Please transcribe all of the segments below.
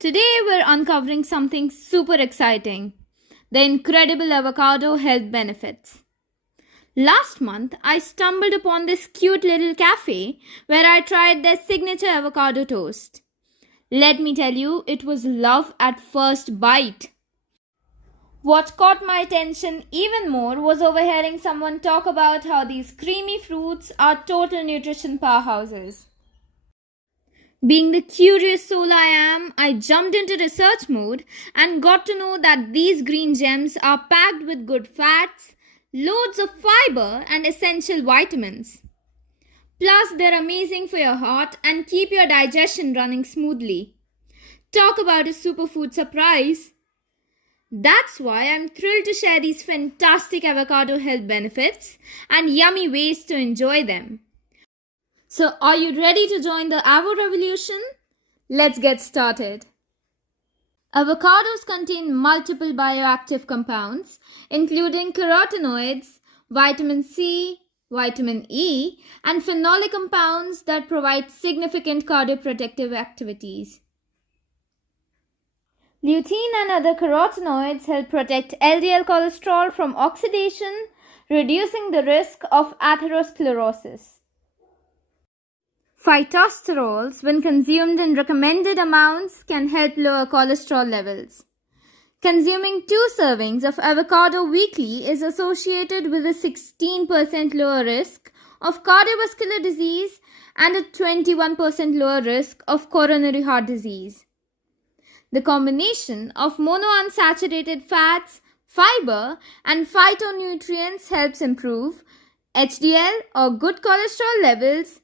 Today we're uncovering something super exciting: the incredible avocado health benefits. Last month, I stumbled upon this cute little cafe where I tried their signature avocado toast. Let me tell you, it was love at first bite. What caught my attention even more was overhearing someone talk about how these creamy fruits are total nutrition powerhouses. Being the curious soul I am, I jumped into research mode and got to know that these green gems are packed with good fats, loads of fiber, and essential vitamins. Plus, they're amazing for your heart and keep your digestion running smoothly. Talk about a superfood surprise! That's why I'm thrilled to share these fantastic avocado health benefits and yummy ways to enjoy them. So, are you ready to join the Avo revolution? Let's get started. Avocados contain multiple bioactive compounds, including carotenoids, vitamin C, vitamin E, and phenolic compounds that provide significant cardioprotective activities. Lutein and other carotenoids help protect LDL cholesterol from oxidation, reducing the risk of atherosclerosis. Phytosterols, when consumed in recommended amounts, can help lower cholesterol levels. Consuming 2 servings of avocado weekly is associated with a 16% lower risk of cardiovascular disease and a 21% lower risk of coronary heart disease. The combination of monounsaturated fats, fiber, and phytonutrients helps improve HDL or good cholesterol levels,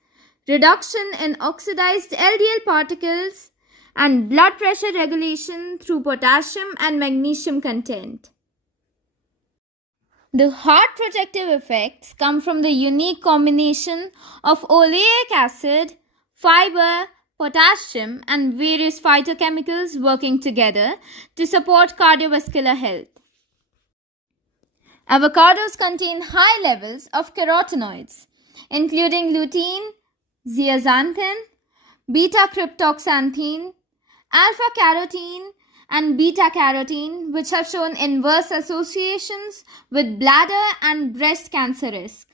reduction in oxidized LDL particles, and blood pressure regulation through potassium and magnesium content. The heart protective effects come from the unique combination of oleic acid, fiber, potassium, and various phytochemicals working together to support cardiovascular health. Avocados contain high levels of carotenoids, including lutein, zeaxanthin, beta-cryptoxanthin, alpha-carotene, and beta-carotene, which have shown inverse associations with bladder and breast cancer risk.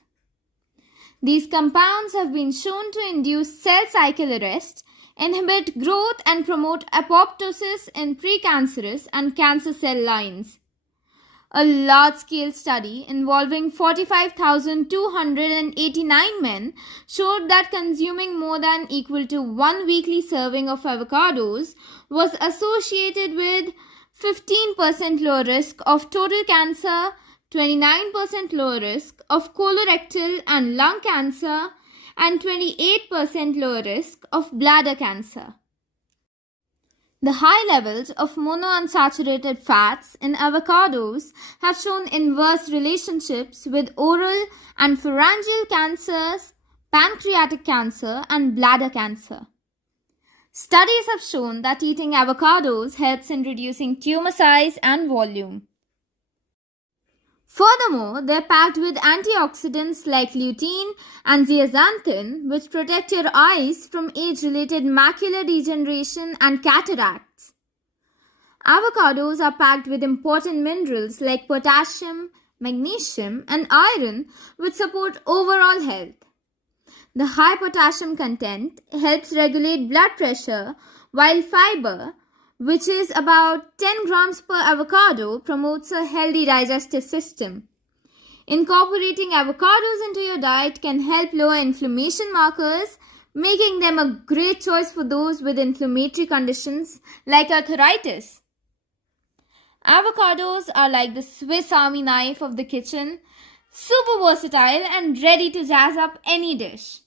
These compounds have been shown to induce cell cycle arrest, inhibit growth, and promote apoptosis in precancerous and cancer cell lines. A large-scale study involving 45,289 men showed that consuming more than equal to 1 weekly serving of avocados was associated with 15% lower risk of total cancer, 29% lower risk of colorectal and lung cancer, and 28% lower risk of bladder cancer. The high levels of monounsaturated fats in avocados have shown inverse relationships with oral and pharyngeal cancers, pancreatic cancer, and bladder cancer. Studies have shown that eating avocados helps in reducing tumor size and volume. Furthermore, they're packed with antioxidants like lutein and zeaxanthin, which protect your eyes from age-related macular degeneration and cataracts. Avocados are packed with important minerals like potassium, magnesium, and iron, which support overall health. The high potassium content helps regulate blood pressure, while fiber, which is about 10 grams per avocado, promotes a healthy digestive system. Incorporating avocados into your diet can help lower inflammation markers, making them a great choice for those with inflammatory conditions like arthritis. Avocados are like the Swiss Army knife of the kitchen, super versatile and ready to jazz up any dish.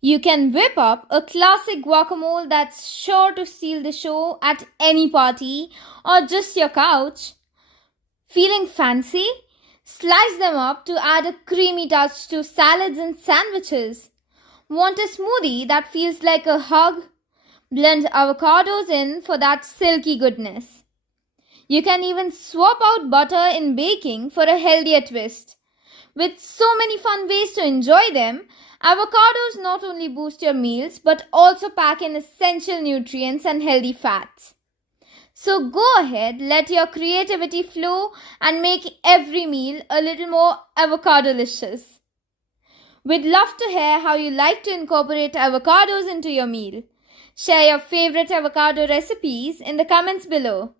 You can whip up a classic guacamole that's sure to steal the show at any party or just your couch. Feeling fancy? Slice them up to add a creamy touch to salads and sandwiches. Want a smoothie that feels like a hug? Blend avocados in for that silky goodness. You can even swap out butter in baking for a healthier twist. With so many fun ways to enjoy them, Avocados not only boost your meals but also pack in essential nutrients and healthy fats. So go ahead, let your creativity flow and make every meal a little more avocado-licious. We'd love to hear how you like to incorporate avocados into your meal. Share your favorite avocado recipes in the comments below.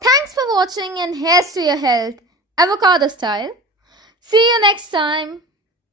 Thanks for watching and here's to your health, avocado style. See you next time.